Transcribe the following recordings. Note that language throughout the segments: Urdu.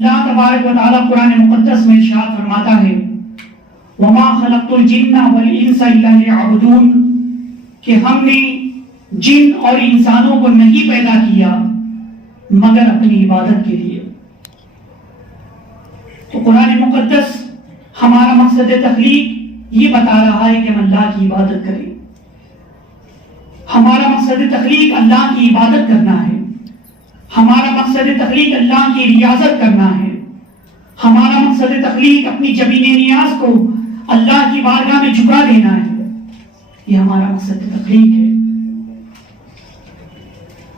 اللہ تبارک و تعالیٰ قرآن مقدس میں ارشاد فرماتا ہے وَمَا خَلَقْتُ الْجِنَّ وَالْإِنسَ إِلَّا لِيَعْبُدُونَ کہ ہم نے جن اور انسانوں کو نہیں پیدا کیا مگر اپنی عبادت کے لیے۔ تو قرآن مقدس ہمارا مقصد تخلیق یہ بتا رہا ہے کہ ہم اللہ کی عبادت کریں۔ ہمارا مقصد تخلیق اللہ کی عبادت کرنا ہے، ہمارا مقصد تخلیق اللہ کی ریاضت کرنا ہے، ہمارا مقصد تخلیق اپنی جبین نیاز کو اللہ کی بارگاہ میں جھکا دینا ہے۔ یہ ہمارا مقصد تخلیق ہے۔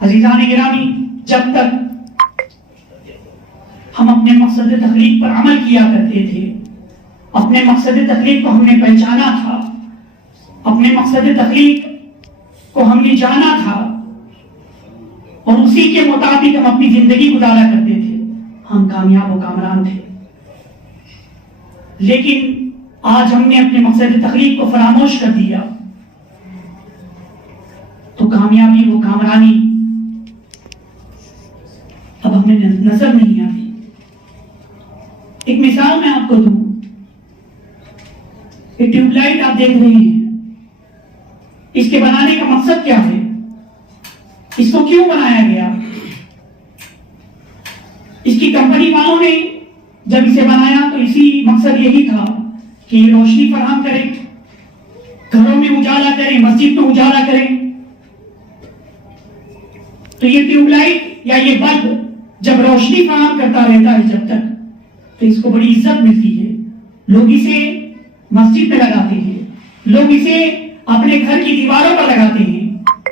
عزیزان گرامی، جب تک ہم اپنے مقصد تخلیق پر عمل کیا کرتے تھے، اپنے مقصد تخلیق کو ہم نے پہچانا تھا، اپنے مقصد تخلیق کو ہم نے جانا تھا اور اسی کے مطابق ہم اپنی زندگی گزارا کرتے تھے، ہم کامیاب و کامران تھے۔ لیکن آج ہم نے اپنے مقصد تخلیق کو فراموش کر دیا تو کامیابی و کامرانی اب ہمیں نظر نہیں آتی۔ ایک مثال میں آپ کو دوں، ایک ٹیوب لائٹ آپ دیکھ رہے ہیں، اس کے بنانے کا مقصد کیا ہے؟ اس کو کیوں بنایا گیا؟ اس کی کمپنی والوں نے جب اسے بنایا تو اسی مقصد یہی تھا کہ یہ روشنی فراہم کرے، گھروں میں اجالا کرے، مسجد میں اجالا کرے۔ تو یہ ٹیوب لائٹ یا یہ بلب جب روشنی فراہم کرتا رہتا ہے جب تک تو اس کو بڑی عزت ملتی ہے، لوگ اسے مسجد میں لگاتے ہیں، لوگ اسے اپنے گھر کی دیواروں پر لگاتے ہیں۔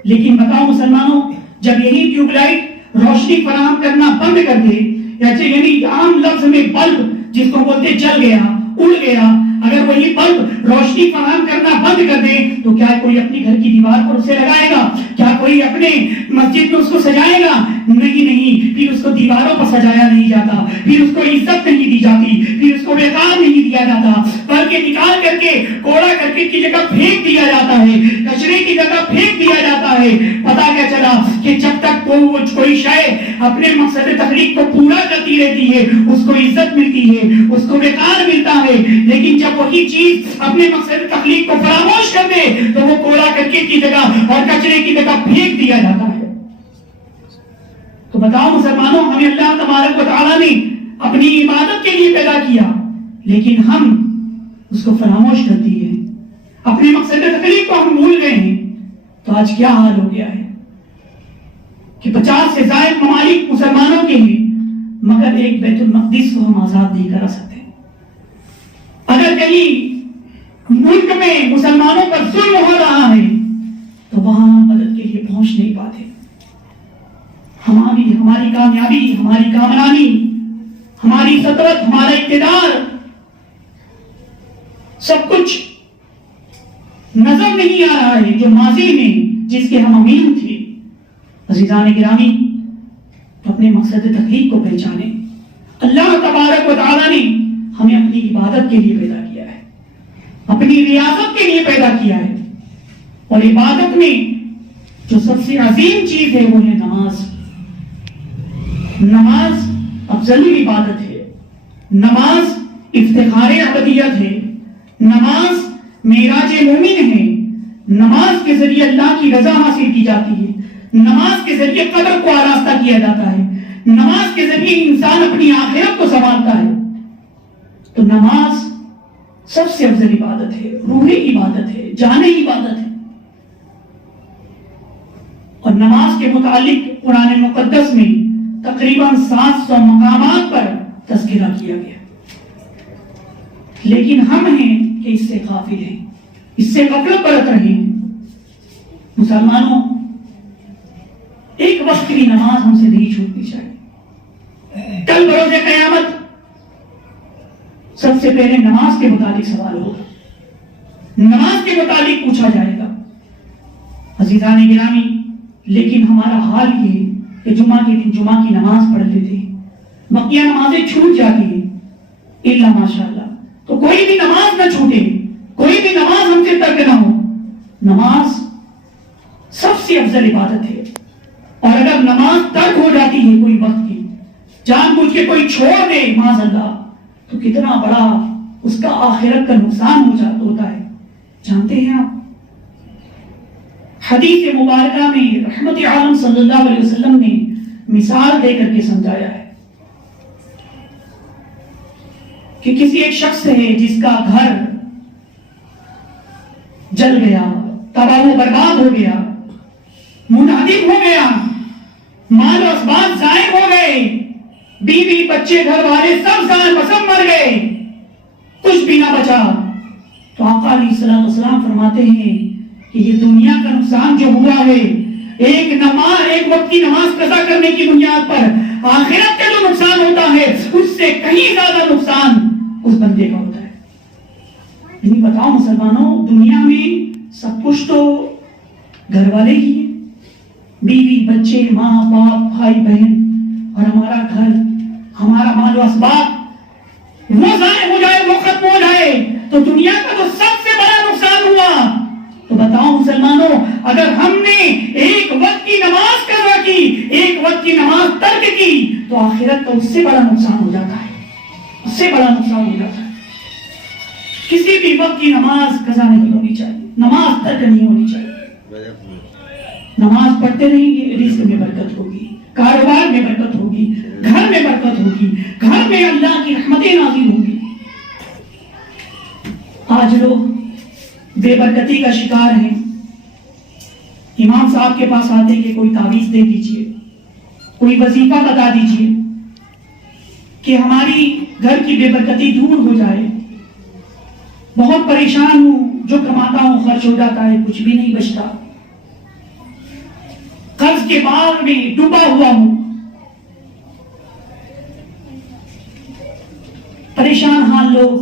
لیکن بتاؤ مسلمانوں، جب یہی ٹیوب لائٹ روشنی فراہم کرنا بند کر دے، یعنی عام لفظ میں بلب جس کو بولتے جل گیا، اڑ گیا، اگر وہی بلب روشنی فراہم کرنا بند کر دے تو کیا کوئی اپنی گھر کی دیوار پر اسے لگائے گا؟ کیا کوئی اپنے مسجد میں اس کو سجائے گا؟ نہیں، پھر اس کو دیواروں پر سجایا نہیں جاتا، پھر اس کو عزت نہیں دی جاتی، پھر اس کو وقار نہیں دیا جاتا، بلکہ نکال کر کے کوڑا کرکٹ کی جگہ پھینک دیا جاتا ہے، کچرے کی جگہ پھینک دیا جاتا ہے۔ پتا کیا چلا کہ جب تک کوئی شے اپنے مقصد تخلیق کو پورا کرتی رہتی ہے اس کو عزت ملتی ہے، اس کو وقار ملتا ہے، لیکن جب وہی چیز اپنے مقصد تخلیق کو فراموش کر دے تو وہ کوڑا کرکٹ کی جگہ اور کچرے کی جگہ پھینک دیا جاتا ہے۔ تو بتاؤ مسلمانوں، ہمیں اللہ تبارک و تعالیٰ نے اپنی عبادت کے لیے پیدا کیا لیکن ہم اس کو فراموش کر دیے ہیں، اپنے مقصد تخلیق کو ہم بھول گئے ہیں۔ تو آج کیا حال ہو گیا ہے کہ 50 سے زائد ممالک مسلمانوں کے ہیں مگر ایک بیت المقدس کو ہم آزاد نہیں کرا سکتے۔ اگر کہیں ملک میں مسلمانوں پر ظلم ہو رہا ہے تو وہاں ہم مدد کے لیے پہنچ نہیں پاتے۔ ہماری کامیابی، ہماری کامرانی، ہماری سطوت، ہمارا اقتدار، سب کچھ نظر نہیں آ رہا ہے جو ماضی میں جس کے ہم امین تھے۔ عزیزان گرامی، اپنے مقصد تخلیق کو پہچانے۔ اللہ تبارک و تعالیٰ نے ہمیں اپنی عبادت کے لیے پیدا کیا ہے، اپنی ریاضت کے لیے پیدا کیا ہے، اور عبادت میں جو سب سے عظیم چیز ہے وہ ہے نماز۔ نماز افضل عبادت ہے، نماز افتخار ابدیت ہے، نماز معراج مومن ہے، نماز کے ذریعے اللہ کی رضا حاصل کی جاتی ہے، نماز کے ذریعے قبر کو آراستہ کیا جاتا ہے، نماز کے ذریعے انسان اپنی آخرت کو سنوارتا ہے۔ تو نماز سب سے افضل عبادت ہے، روحی عبادت ہے، جانی عبادت ہے۔ اور نماز کے متعلق قرآن مقدس میں تقریباً 700 مقامات پر تذکرہ کیا گیا، لیکن ہم ہیں کہ اس سے غافل ہیں، اس سے غفلت برت رہے ہیں۔ مسلمانوں، ایک وقت کی نماز ہم سے نہیں چھوٹنی چاہیے۔ کل بروز قیامت سب سے پہلے نماز کے متعلق سوال ہوگا، نماز کے متعلق پوچھا جائے گا۔ عزیزان گرامی، لیکن ہمارا حال یہ ہے کہ جمعہ کے دن جمعہ کی نماز پڑھ لیتے ہیں، بقیہ نمازیں چھوٹ جاتی ہیں الا ماشاءاللہ۔ تو کوئی بھی نماز نہ چھوٹے، کوئی بھی نماز ہم سے ترک نہ ہو۔ نماز سب سے افضل عبادت ہے، اور اگر نماز ترک ہو جاتی ہے کوئی وقت کی، جان بوجھ کے کوئی چھوڑ دے معاذ اللہ تو کتنا بڑا اس کا آخرت کا نقصان ہوتا ہے. جانتے ہیں آپ حدیث مبارکہ میں رحمت عالم صلی اللہ علیہ وسلم نے مثال دے کر کے سمجھایا ہے کہ کسی ایک شخص ہے جس کا گھر جل گیا، تباہ و برباد ہو گیا، منہدم ہو گیا، مال و اسباب ضائع ہو گئے، بیوی بچے گھر والے سب جان بسم مر گئے، کچھ بھی نہ بچا. تو آقا علیہ الصلوۃ والسلام فرماتے ہیں کہ یہ دنیا کا نقصان جو ہوا ہے ایک وقت کی نماز قضا کرنے کی بنیاد پر، آخرت کا جو نقصان ہوتا ہے اس سے کہیں زیادہ نقصان اس بندے کا ہوتا ہے. یعنی بتاؤ مسلمانوں، دنیا میں سب کچھ تو گھر والے ہی ہیں، بیوی بچے ماں باپ بھائی بہن، اور ہمارا گھر ہمارا مال و اسباب وہ ضائع ہو جائے، وہ ختم ہو جائے تو دنیا کا تو سب سے بڑا نقصان ہوا. تو بتاؤ مسلمانوں، اگر ہم نے ایک وقت کی نماز قضا کی، ایک وقت کی نماز ترک کی تو آخرت کا اس سے بڑا نقصان ہو جاتا ہے، اس سے بڑا نقصان ہو جاتا ہے. کسی بھی وقت کی نماز قضا نہیں ہونی چاہیے، نماز ترک نہیں ہونی چاہیے. نماز پڑھتے رہیں گے، رزق میں برکت ہوگی، کاروبار میں برکت ہوگی، گھر میں برکت ہوگی، گھر میں اللہ کی رحمتیں نازل ہوں گی. آج لوگ بے برکتی کا شکار ہیں. امام صاحب کے پاس آتے کہ کوئی تعویذ دے دیجئے، کوئی وظیفہ بتا دیجئے کہ ہماری گھر کی بے برکتی دور ہو جائے. بہت پریشان ہوں، جو کماتا ہوں خرچ ہو جاتا ہے، کچھ بھی نہیں بچتا، قرض کے بار میں ڈوبا ہوا ہوں. پریشان حال لوگ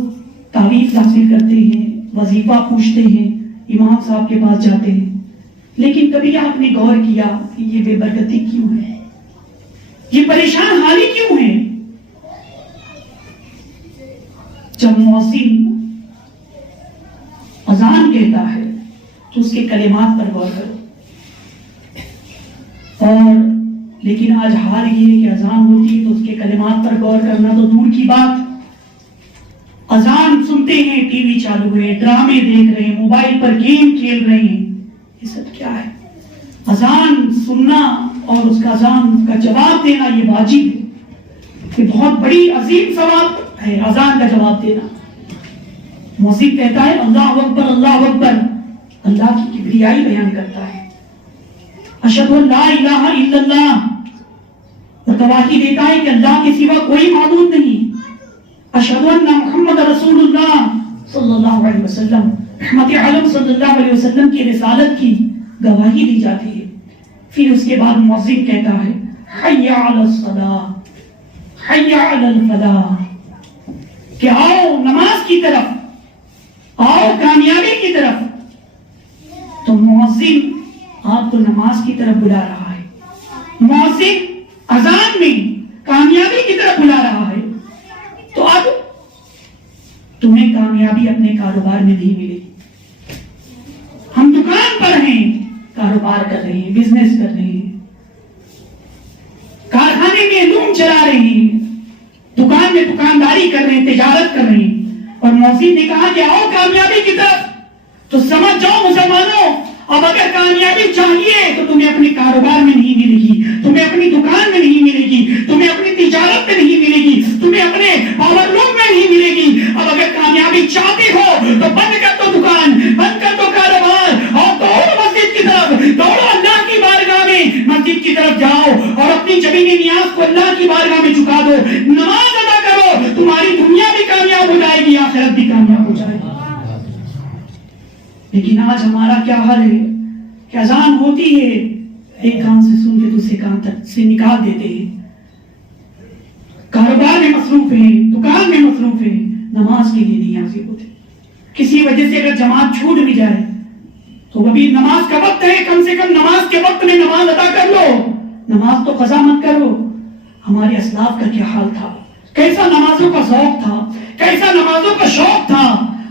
تعویذ حاصل کرتے ہیں، وظیفہ پوچھتے ہیں، امام صاحب کے پاس جاتے ہیں. لیکن کبھی آپ نے غور کیا کہ یہ بے برکتی کیوں ہے، یہ پریشان حالی کیوں ہے؟ جب مؤذن اذان کہتا ہے تو اس کے کلمات پر غور کرو. اور لیکن آج حال یہ ہے کہ اذان ہوتی ہے تو اس کے کلمات پر غور کرنا تو دور کی بات. اذان سنتے ہیں، ٹی وی چالو ہے، ڈرامے دیکھ رہے ہیں، موبائل پر گیم کھیل رہے ہیں. یہ سب کیا ہے؟ اذان سننا اور اس کا اذان کا جواب دینا یہ واجب ہے، یہ بہت بڑی عظیم ثواب ہے اذان کا جواب دینا. مؤذن کہتا ہے اللہ اکبر اللہ اکبر، اللہ کی کبریائی بیان کرتا ہے. اشہد ان لا الہ الا اللہ، اور گواہی دیتا ہے کہ اللہ کے سوا کوئی معبود نہیں. اشہد ان محمد رسول اللہ صلی اللہ علیہ وسلم، رحمت عالم صلی اللہ علیہ وسلم کی رسالت کی گواہی دی جاتی ہے. پھر اس کے بعد مؤذن کہتا ہے حی علی الصلاۃ حی علی الفلاح، کہ آؤ نماز کی طرف، آؤ کامیابی کی طرف. تو مؤذن آپ کو نماز کی طرف بلا رہا ہے، مؤذن اذان میں کامیابی کی طرف بلا رہا ہے. تو اب تمہیں کامیابی اپنے کاروبار میں نہیں ملے گی. ہم دکان پر ہیں، کاروبار کر رہے ہیں، بزنس کر رہے ہیں، کارخانے میں لوم چلا رہے ہیں، دکان میں دکانداری کر رہے ہیں، تجارت کر رہے ہیں، اور مؤذن نے کہا کہ آؤ کامیابی کی طرف. تو سمجھ جاؤ مسلمانوں، اب اگر کامیابی چاہیے تو تمہیں اپنے کاروبار میں نہیں ملے گی، تمہیں اپنی دکان میں نہیں ملے گی، تمہیں اپنی تجارت میں نہیں ملے گی، تمہیں اپنے پاور لوم میں نہیں ملے گی. اب اگر کامیابی چاہتے ہو تو بند کر دو دکان، بند کر دو کاروبار، اور دوڑو مسجد کی طرف، دوڑو اللہ کی بارگاہ میں، مسجد کی طرف جاؤ اور اپنی زمینی نیاز کو اللہ کی بارگاہ میں جھکا دو، نماز ادا کرو. تمہاری دنیا بھی کامیاب ہو جائے گی، آخرت بھی کامیاب ہو جائے گی. لیکن آج ہمارا کیا حال ہے کہ اذان ہوتی ہے، ایک کان سے سن کے دوسرے کان تک سے نکال دیتے ہیں، کاروبار میں مصروف ہیں، دکان میں مصروف ہیں، نماز کے لیے نہیں حاضر ہوتے. کسی وجہ سے اگر جماعت چھوٹ بھی جائے تو ابھی نماز کا وقت ہے، کم سے کم نماز کے وقت میں نماز ادا کر لو، نماز تو قضا مت کرو. ہمارے اسلاف کا کیا حال تھا، کیسا نمازوں کا ذوق تھا، کیسا نمازوں کا شوق تھا.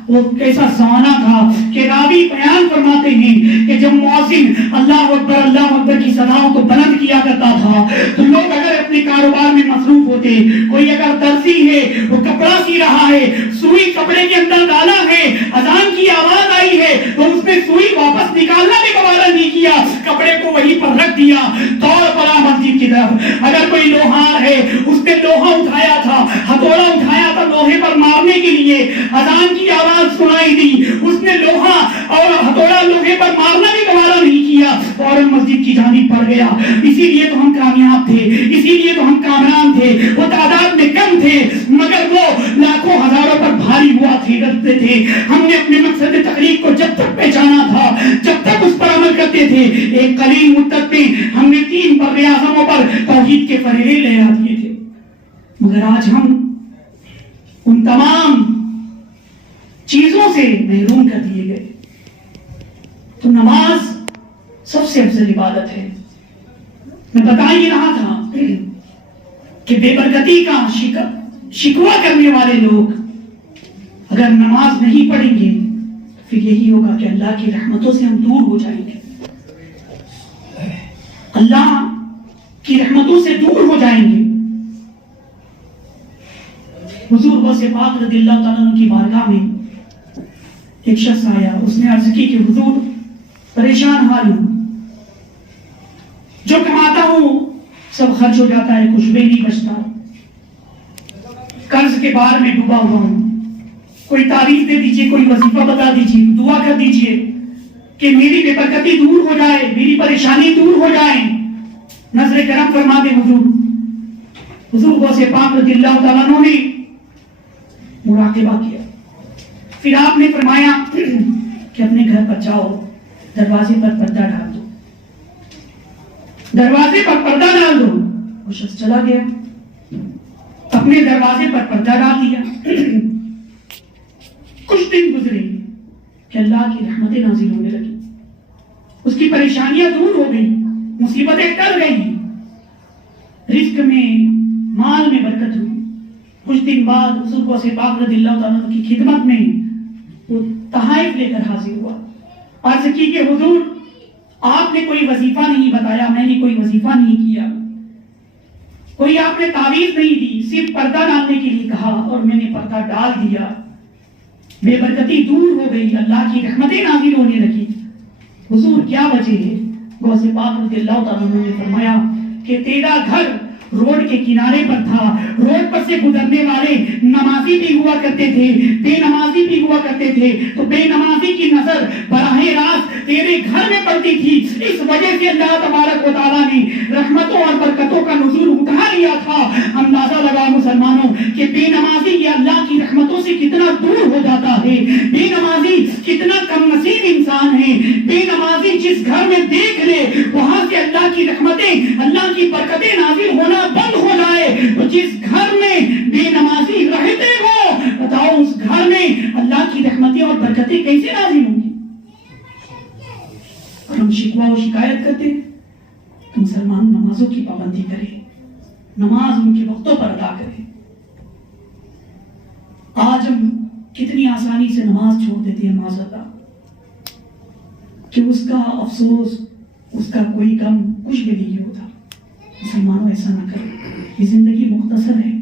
وہ کیسا سوانا تھا کہ راوی بیان فرماتے ہیں کہ جب مؤذن اللہ اکبر کی صداؤں کو بلند کیا کرتا تھا تو لوگ اگر اپنے کاروبار میں مصروف ہوتے، کوئی اگر درزی ہے وہ کپڑا سی رہا ہے، سوئی کپڑے کے اندر ڈالا ہے، اذان کی آواز آئی ہے تو اس نے سوئی واپس نکالنا بھی گوارا نہیں کیا، کپڑے کو وہیں پر رکھ دیا، دوڑ پڑا مسجد کی طرف۔ اگر کوئی لوہار ہے اس نے لوہا اٹھایا تھا، ہتھوڑا اٹھایا تھا لوہے پر مارنے کے لیے، اذان کی آواز سنائی دی، اس نے لوہا اور ہتھوڑا لوہے پر مارنا بھی گوارا نہیں کیا، فوراً مسجد کی جانب پڑ گیا۔ اسی لیے تو ہم کامیاب تھے، اسی لیے تو ہم کامران تھے، وہ تعداد میں کم تھے مگر وہ لاکھوں ہزاروں پر بھاری ہوا کرتے تھے۔ ہم نے اپنے مقصد تقریب کو جب تک پہچانا تھا، جب تک اس پر عمل کرتے تھے، ایک قلیل مدت میں ہم نے 3 بر اعظموں پر توحید کے فرے لہرا دیے تھے، مگر آج ہم ان تمام چیزوں سے محروم کر دیے گئے۔ تو نماز سب سے افضل عبادت ہے۔ میں بتا ہی رہا تھا کہ بے برکتی کا شکوہ کرنے والے لوگ اگر نماز نہیں پڑھیں گے پھر یہی ہوگا کہ اللہ کی رحمتوں سے ہم دور ہو جائیں گے، اللہ کی رحمتوں سے دور ہو جائیں گے۔ حضور غوث پاک رضی اللہ تعالیٰ عنہ کی بارگاہ میں ایک شخص آیا، اس نے عرض کی کہ حضور پریشان حال ہوں، جو کماتا ہوں سب خرچ ہو جاتا ہے، کچھ بھی نہیں بچتا، قرض کے بار میں ڈوبا ہوا ہوں، کوئی تعریف دے دیجئے، کوئی وظیفہ بتا دیجئے، دعا کر دیجئے کہ میری بے برکتی دور ہو جائے، میری پریشانی دور ہو جائے، نظر کرم فرما دے حضور۔ حضور غوث پاک رضی اللہ تعالیٰ عنہ نے مراقبہ کیا، پھر آپ نے فرمایا کہ اپنے گھر پر جاؤ، دروازے پر پردہ ڈال دو، دروازے پر پردہ ڈال دو۔ وہ شخص چلا گیا، اپنے دروازے پر پردہ ڈال دیا۔ کچھ دن گزرے کہ اللہ کی رحمتیں نازل ہونے لگی، اس کی پریشانیاں دور ہو گئی، مصیبتیں ٹل گئی، رزق میں مال میں برکت ہوئی۔ کچھ دن بعد حضور غوث پاک رضی اللہ تعالیٰ عنہ کی خدمت میں وہ تحائف لے کر حاضر ہوا، عرض کی کہ حضور آپ نے کوئی وظیفہ نہیں بتایا، میں نے کوئی وظیفہ نہیں کیا، کوئی آپ نے تعویذ نہیں دی، صرف پردہ ڈالنے کے لیے کہا اور میں نے پردہ ڈال دیا، بے برکتی دور ہو گئی، اللہ کی رحمتیں نازل ہونے لگی۔ حضور کیا وجہ ہے؟ غوث پاک رضی اللہ تعالیٰ عنہ نے فرمایا کہ تیرا گھر روڈ کے کنارے پر تھا، روڈ پر سے گزرنے والے نمازی بھی ہوا کرتے تھے، بے نمازی بھی ہوا کرتے تھے، تو بے نمازی کی نظر براہ راست تیرے گھر میں پڑتی تھی، اس وجہ سے اللہ تبارک و تعالیٰ نے رحمتوں اور برکتوں کا نزول اٹھا لیا تھا۔ اندازہ لگا مسلمانوں کہ بے نمازی یہ اللہ کی رحمتوں سے کتنا دور ہو جاتا ہے، بے نمازی کتنا کم نصیب انسان ہے، بے نمازی جس گھر میں دیکھ لے وہاں سے اللہ کی رحمتیں، اللہ کی برکتیں نازل ہونا بند ہو جائے، تو جس گھر میں بے نمازی رہتے ہو بتاؤ اس گھر میں اللہ کی رحمتیں اور برکتیں کیسے نازل ہوں گی؟ اور ہم شکوہ و شکایت کرتے کہ مسلمان نمازوں کی پابندی کرے، نماز ان کے وقتوں پر ادا کرے۔ آج ہم کتنی آسانی سے نماز چھوڑ دیتے ہیں معذرت کہ اس کا افسوس، اس کا کوئی غم کچھ بھی نہیں ہوتا۔ مسلمانوں ایسا نہ کریں، یہ زندگی مختصر ہے،